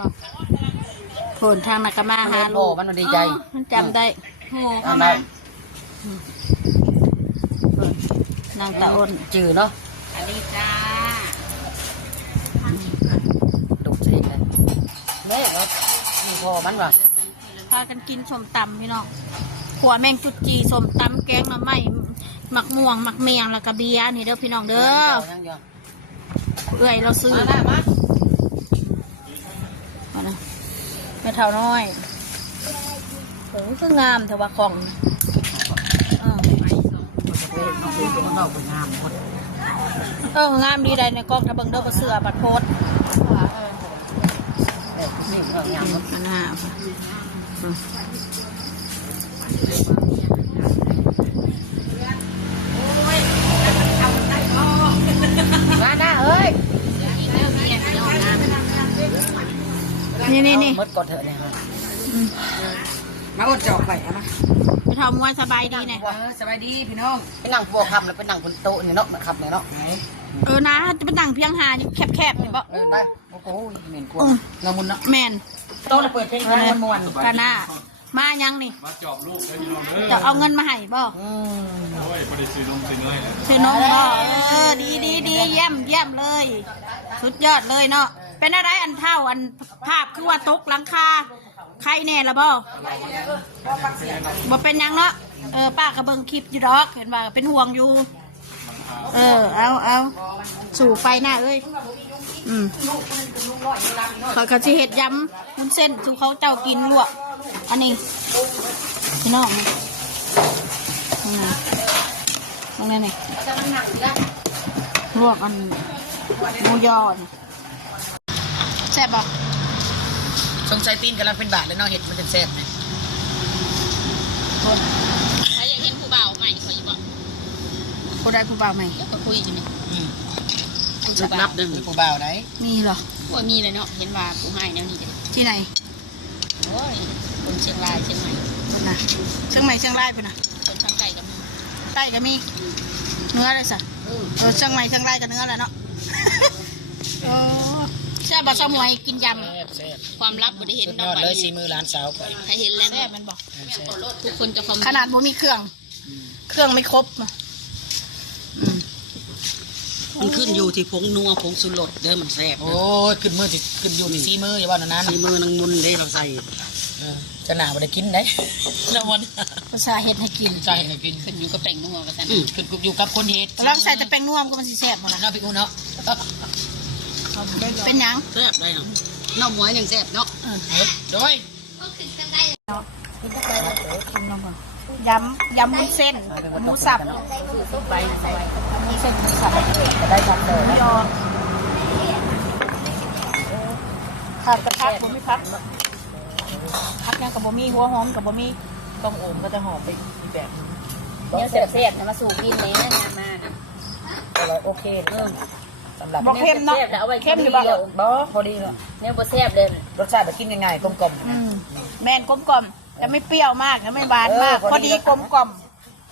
บอกผลทางนักมาหาลูกมันดีใจมันจำได้โหเข้ามานางตาอ้นจืดเนาะอันนี้จ้าดุจริงเลยแม่ครับมีพอมันวะพากันกินส้มตำพี่น้องขัวแมงจุดจีส้มตำแกงหน่อไม้หมักม่วงหมักเมียงแล้วก็เบียร์นี่เด้อพี่น้องเด้อเอื่อยเราซื้อไปเท่าน้อยโอ้ก็งามแต่ว่าของงามดีใดในกล้องถ้าเบิ่งเด้อบ่เสื้อบัดโพสนี่งามครับอันน่ะมาหน้าเอ้ยนี่มดกดเถอะเนี่ยมาอดจอกไปเอามาไปทำมวยสบายดีเนี่ยสบายดีพี่น้องเป็นนั่งพวกคำแล้วเป็นนั่งบนโต๊ะเนี่ยเนาะขับเนี่ยเนาะนะจะเป็นนั่งเพียงหาแคบๆนี่บ่ได้โอ้โหเหม็นกลัวเงามุนเนาะแมนโต๊ะเปิดเพลงมวนกันหน้ามายังนี่จะเอาเงินมาให้บ่ซื้อนมบ่ดีเยี่ยมเลยสุดยอดเลยเนาะเป็นอะไรอันเท่าอันภาพคือว่าตกหลังคาใครแน่ละบ่เป็นยังเนาะป้ากระเบิงคลิปอยู่ดอกเห็นว่าเป็นห่วงอยู่เอาสู่ไฟหน้าเอ้ยเขาจะเห็ดยำวุ้นเส้นสู่เขาเจ้ากินลวกอันนี้พี่น้องตรงนี้นี่ลวกอันหมูยอแซ่บบอกสงสัยตีนกำลังเป็นบาทเลยเนาะเห็ดมันเป็นแซ่บเนี่ยใครอยากเห็นผู้บ่าวใหม่ขออยู่บ่ผู้ใดผู้บ่าวใหม่ก็คุยอยู่นี่นับดึงผู้บ่าวไหนมีเหรอว่ามีเลยเนาะเห็นว่าผู้ให้แนวนี้เลยที่ไหนโอ้ยคนเชียงรายเชียงใหม่นะเชียงใหม่เชียงรายไปนะคนทางใต้ก็มีใต้ก็มีเนื้ออะไรสักเชียงใหม่เชียงรายกับเนื้ออะไรเนาะแซ่บบ่สมวยกินยำความลับบ่ได้เห็นดอกเลยสีมือร้านสาวไปให้เห็นแล้วแซ่บมันบอกทุกคนจะขนาดบ่มีเครื่องไม่ครบมันขึ้นอยู่ที่ผงนัวผงสุรสเด้อมันแซ่บโอ้ยขึ้นมือที่ขึ้นอยู่ที่สีมืออย่าว่านั้นสีมือนังมุนเด้เราใส่จะหนาบ่ได้กินได้แล้ววันภาษาเห็ดให้กินใส่ให้กินขึ้นอยู่กับแป้งนัวกันขึ้นอยู่กับคนเห็ดแล้วใส่แต่แป้งนัวก็มันสิแซ่บหมดนะเนาะพี่กูเนาะเป็นยังแซ่บได้เนาะน้ำหวยยังแซ่บเนาะโดยยำวุ้นเส้นหมูสับมีเส้นหมูสับได้จับเลยยอขาดกระพักบ่มีพักยังกับบ่มีหัวหอมกับบ่มีต้มโอ่งก็จะหอมไปอีกแบบเนื้อเสียบๆมาสู่กินเลยนะงานมาโอเคสำหรับบ่เข้มเนาะเข้มอยู่บ่พอดีเลยเนี่ยบ่แซ่บเลยรสชาติแบบกินง่ายๆกลมๆแม่นกลมๆจะไม่เปรี้ยวมากจะไม่หวานมากพอดีกลม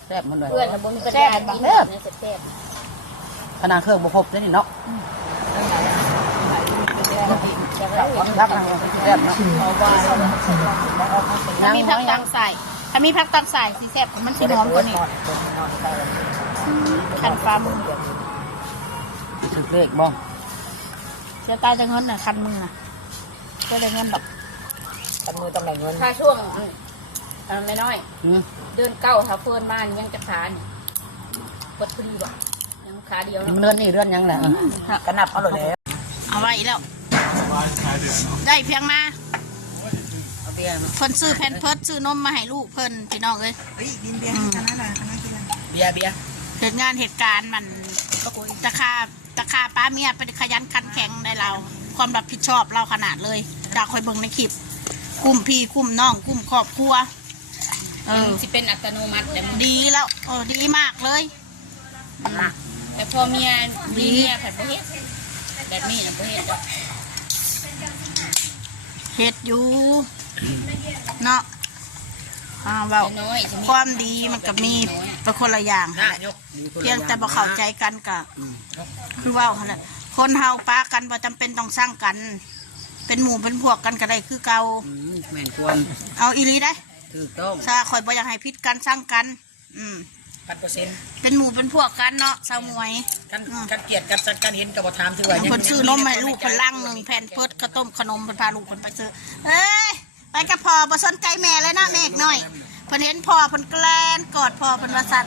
แซ่บมันเลยเพื่อนบ่มีกระดาษกินเนี่ยแซ่บขนาดเครื่องบุคคลนี่เนาะรับทางแซ่บเนาะถ้ามีผักตังใส่สีแซ่บมันสีหอมกว่านี้ขันฟ้ามือถึกเลขบ้องเสียตาจะเงินน่ะคันมือน่ะก็เลยเงินแบบคันมือต้องไหนเงินถ้าช่วงไม่น้อยเดินเก้าถ้าเฟิร์นมายังจะขานี่กดพอดีว่ะยังขาเดียวเลื่อนนี่เลื่อนยังแหละกระนับเอาเลยเอาไว้แล้วได้เพียงมาเพิ่นซื้อแผ่นเพิร์ดซื้อนมมาให้ลูกเพิ่นพี่น้องเลยเบียร์เหตุงานเหตุการณ์มันตะคาป้าเมียเป็นขยันขันแข็งในเราความรับผิดชอบเราขนาดเลยดาคอยเบิ่งในคลิปกุ้มพี่กุ้มน้องกุ้มครอบครัวสิเป็นอัตโนมัติดีแล้วดีมากเลยแต่พอเมียผัดประเภทแบบนี้นะประเภทเฮ็ดอยู่เนาะว่าความดีมันก็มีเป็นคนละอย่างเพียงแต่บ่เข้าใจกันก็คือว่าคนเฮาป้ากันบ่จำเป็นต้องสร้างกัน เป็นหมู่เป็นพวกกันก็ได้คือเก่า แม่นควร เอาอีหลีได้ ถูกต้อง ถ้าข่อยบ่อยากให้พิษกันสร้างกัน 1,000% เป็นหมู่เป็นพวกกันเนาะสาวมวย กันเกลียดกันสักกันเห็นก็บ่ถามถือว่า เพิ่นซื้อนมให้ลูกเพิ่นลังหนึ่งแผ่นเพิดข้าวต้มขนมเพิ่นพาลูกเพิ่นไปซื้อเอ้ยไปกับพ่อบ่สนใจแม่เลยนะแม่อีกหน่อยเพิ่นเห็นพ่อเพิ่นแกล้งกอดพ่อเพิ่นว่าสั่น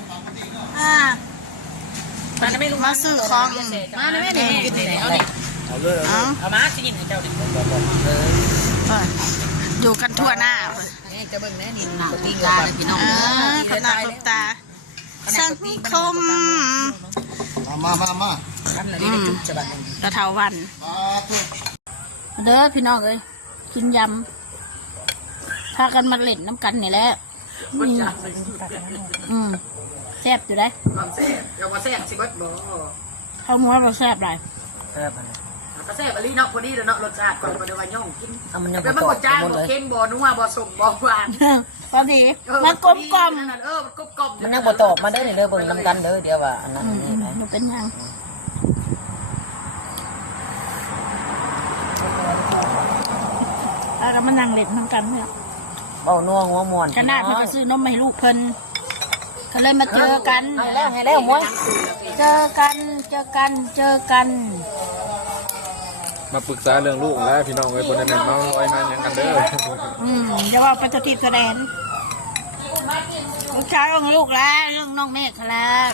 มาซื้อของมาได้ไหมเนี่ย กินได้เอานี่ เอามาสิยินให้เจ้าดิ อยู่กันทั่วหน้า นี่จะเบิ่งแน่นี่ หนังตีกาเลยพี่น้อง ขนาดลบตาสังคม มา กันเลยได้จุดจะบัด กระเทาวันเด้อพี่น้องเอ้ยกินยำพากันมาเล่นน้ำกันนี่แหละแซ่บอยู่ได้ ความแซ่บเดี๋ยวว่าแซ่บสิเบิดบ่ ข้าวม้วนเราแซ่บไร แซ่บอันนี้ก็แซ่บอันนี้เนาะพอดีเนาะรสชาติก่อนบ่ได้ว่าย่องกินแล้วมันบ่จ้างบ่เค็มบ่นัวบ่สมบ่หวาน พอดีมันกลมกล่อม มันกลมกล่อมมันยังบ่ตอบมาเด้อนี่เด้อเบิ่งนำกันเด้อเดี๋ยวว่าอันนั้นนี่นะ มันเป็นยังแล้วมันนั่งเล่นน้ำกันเนี่ย เบ้านัวหัวม่วน ขนาดมันจะซื้อนมให้ลูกเพิ่นก็เลยมาเจอกัน ให้แล้วมวย เจอกัน มาปรึกษาเรื่องลูกแล้วพี่น้องไอ้คนนั้นมาลอยมาอย่างกันเด้อ อย่าว่าไปตัวทิพย์แสดงลูกชายของลูกแล้วเรื่องน้องเมฆแล้ว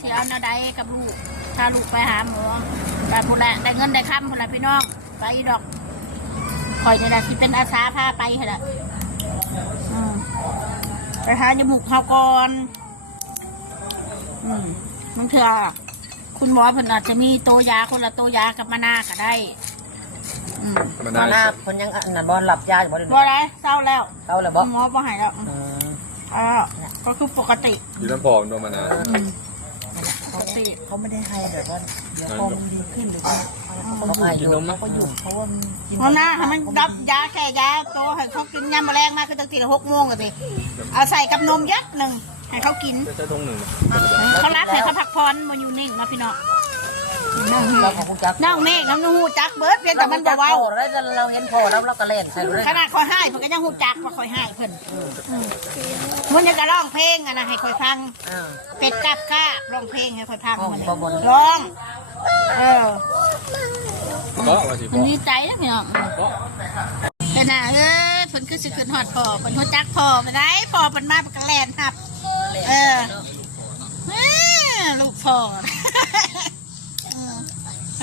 ที่เอาแนวใดกับลูกพาลูกไปหาหมอแต่พูดแหละได้เงินได้คำพูดแหละพี่น้องไปดอกคอยนี่แหละที่เป็นอาสาพาไปเหรอไปหาจมูกเขาก่อนมันเถอะคุณหมอเพิ่นอาจจะมีตัวยาคนละตัวยากับมานาก็ได้มามาหน้า ได้ เพิ่นยังอันนั้นบ่หลับยาอยู่บ่ได้ บ่ได้เศร้าแล้ว เอาแล้วบ่ หมอบ่ใหายแล้วก็คือปกติ อยู่น้ำพอมโดนมานา ปกติ เขาไม่ได้ให้แบบว่าเดี๋ยวพอมันดีขึ้นหรือว่าเขาให้อยู่เขาอยู่เพราะว่ามันกิน เพราะหน้าให้มันรับยาแค่ยาตัวให้เขากินยาแมลงมาคือตั้งแต่6 โมงกันสิเอาใส่กับนมยักษ์หนึ่งให้เขากิน จะตรงหนึ่ง เขารับให้เขาพักผ่อนมาอยู่นิ่งมาพี่น้องน้องเมฆน้ำหูจักเบิดเพียงแต่มันเบา แล้วเราเห็นพอแล้วเราก็เล่นใส่เลย ขนาดคอยให้เพิ่นก็ยังหูจักว่าคอยให้เพิ่นมันยังกระร้องเพลงอะนะให้คอยฟังเป็ดกับข้าร้องเพลงให้คอยฟังมันร้องก็ว่าสิ มันดีใจนะพี่น้องเป็นน่ะเพิ่นคือสิขึ้นฮอดพ่อเพิ่นฮู้จักพ่อมาได้พ่อเพิ่นมาเพิ่นก็แล่นครับลูกพ่อ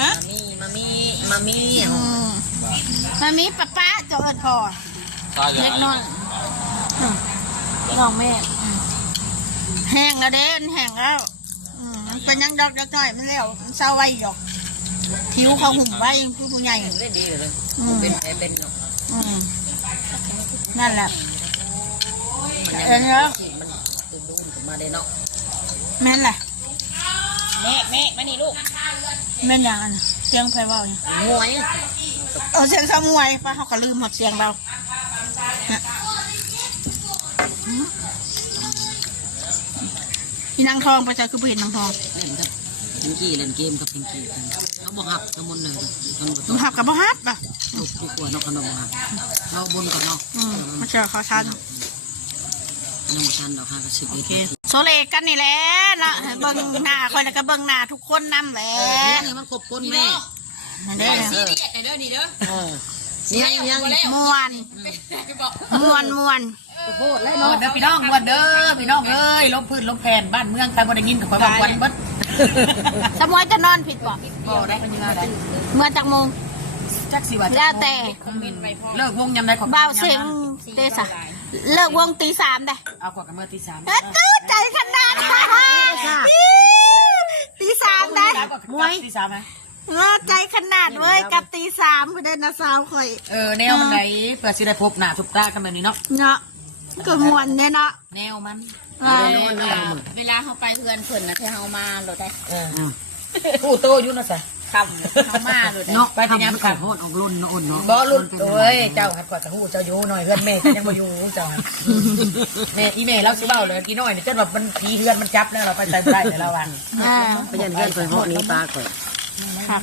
ฮะมามีป้าเจ้าเอิญพ่อเล็กน้อยน้องแม่แห้งแล้วเด้แห้งแล้วมันเป็นยังดอกน้อยมันแล้วมันเศร้าไว้หยอกผิวเขาหุ่มไว้ผู้ใหญ่ เล่นดีเลยเป็นเนาะ นั่นแหละ มันตื่นดูมาได้เนาะ แม่นแหละ เมฆมานี่ลูก แม่นอย่างนั้นเสียงไฟว่าอย่าง มวย เสียงสาวมวยป้าเขาก็ลืมหมดเสียงเราพี่นางทองไปใช้คือผู้เห็นนางทอง เล่นกับพิงกี้เล่นเกมกับพิงกี้เขาบอกหับทั้งหมดเลยทั้งหมด มันหักกับบ่ฮับป่ะ ลูกที่กลัวนอกกันบอกหับเราบนก่อนเนาะ มาเชื่อเขาชัน น้องชันเราค่ะก็สึก โอเคโซเลกันนี่แหละเนาะเบิ้งหน้าคอยแล้วก็เบิ้งหน้าทุกคนนำแหละ นี่มันกบก้นแม่ นั่นเด้ นี่เด้อ ยัง มวน โคตรแล้วเนาะเด้อพี่น้องมวนเด้อพี่น้องเอ้ยลบพื้นลบแผ่นบ้านเมืองใครบ่ได้ยินกับคอยบอกวันเบิด สมวยจะนอนผิดบ่ บ่ได้เป็นยังไงได้ เมื่อจากโมง จักสิว่า แล้วแต่ เลิกวงยามใดขอ เบาเสียงเตสะเลิกวงตี 3ได้ เอากว่ากันเมื่อตี 3 ตื้อใจขนาดตี 3ได้ มวยตี 3ไหม ใจขนาดเว้ยกับตี 3เพื่อนนะสาวข่อย แนวมันไหนเพื่อสิได้พบหน้าทุกตากันแบบนี้เนาะ เนาะก็มวนเนี่ยเนาะ แนวมัน เวลาเขาไปเพื่อนเพิ่นนะที่เขามาโหลดได้ ผู้โตอยู่นะสะ คำเขามาโหลดได้ เนาะไปที่ยามขันโหดออกรุ่นอ่อนเนาะบ่รุ่นเอ้ยเจ้าหัดกว่าจะฮู้เจ้าอยู่หน่อยเพื่อนแม่ยังบ่อยู่เจ้าแม่อีแม่เราสิเว้าเลยกี่น้อยนี่จนแบบมันผีเฮือนมันจับแล้วเราไปใส่ได้แล้วว่าไปยันเพื่อนไปเหาะนี้ปลาก่อน ครับ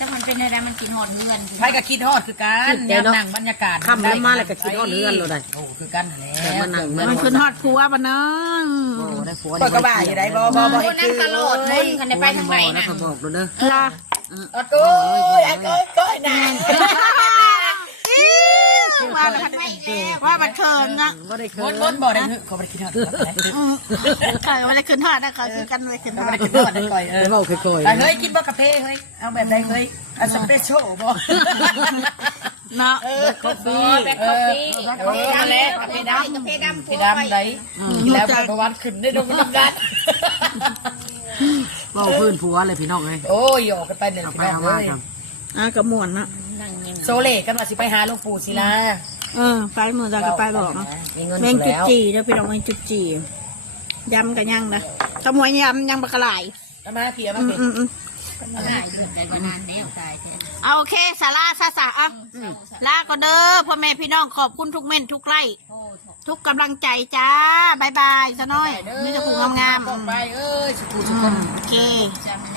แต่มันเป็นอะไรมันกินหอดเงิน ไผก็คิดฮอดคือกันแนวนั่งบรรยากาศ ค่ำแล้วมาแล้วก็คิดฮอดเรือนเราได้ โอ้คือกันแหละ แต่มานั่ง มันขึ้นฮอดผัวปะเนาะ โอ้ได้ผัว ก็ว่าอยู่ได้บ่ คนนั้นตลอดมนกันได้ไปทางไหน นะ นะ เขาบอกเราเด้อ ล่ะ โอ้ยไอ้ก้อยนะ ว่าแล้วว่ามันเคินนะ บ่ได้เค ม ย นบ่ได้เขาบ่ได้คิดฮอด ใครไม่ได้ขึ้นฮอดนะเขาคือกันเลยขึ้นฮ เขา อ บ่ ด ได้คิดฮอดได้ก้อย ได้เว้าค่อย เฮ้ยกินบ่กาแฟเฮ้ยเอาแบบใดเฮ้ยเอาสเปเชียลบ่ เนาะ กาแฟมาแล้วกาแฟดำกาแฟดำไหนแล้วประวัติขึ้นได้ดงน้ำดัน เว้าพื้นผัวเลยพี่น้องเอ้ย โอ้ยออกกันไปเนี่ย เอา พี่ ไป น้อง เอา เล มาย กัน กระมวลนะ โซเล่กันว่าสิไปหาหลวงปู่ศิลา ไปมือจะก็ไปบอกนะ มีเงิน แมงจุดจีแล้วพี่น้องแมงจุดจียำกันยังนะขโมยยำยังบักกะไหล มาเพียมาเป็น หายเดือนได้นานแล้วตาย เอาโอเคสาราซาสะอ่ะลาก็เด้อพ่อแม่พี่น้องขอบคุณทุกเม่นทุกไร่ทุกกำลังใจจ้าบายบายซะน้อยนี่จะผูกงาม ไปเอ้ยสุขุสุข โอเค จะมา